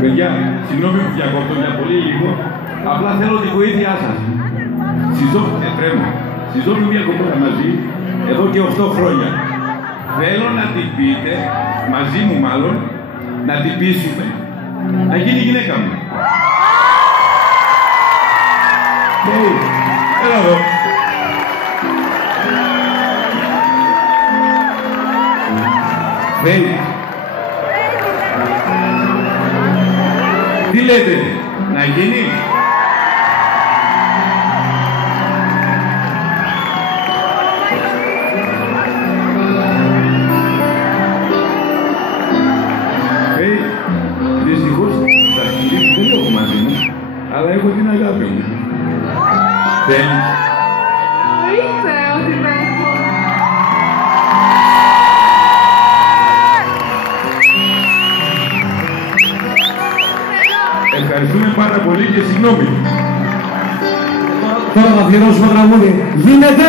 Παιδιά, συγγνώμη που διακόπτω για πολύ λίγο. Απλά θέλω τη βοήθειά σας. Συζώνουμε μια κοπέλα μαζί εδώ και 8 χρόνια. Θέλω να την πείτε, μαζί μου μάλλον, να την πείσουμε να γίνει γυναίκα μου. Έλα εδώ. Τι λέτε, να γίνει? Δυστυχώς τα σκυλί δεν έχω μαζί μου, αλλά έχω την αγάπη μου. Θέλεις? Είσαι ότι με έχω. Ευχαριστούμε πάρα πολύ και συγγνώμη. Τώρα θα αφιερώσουμε τραγούδι. Γίνεται!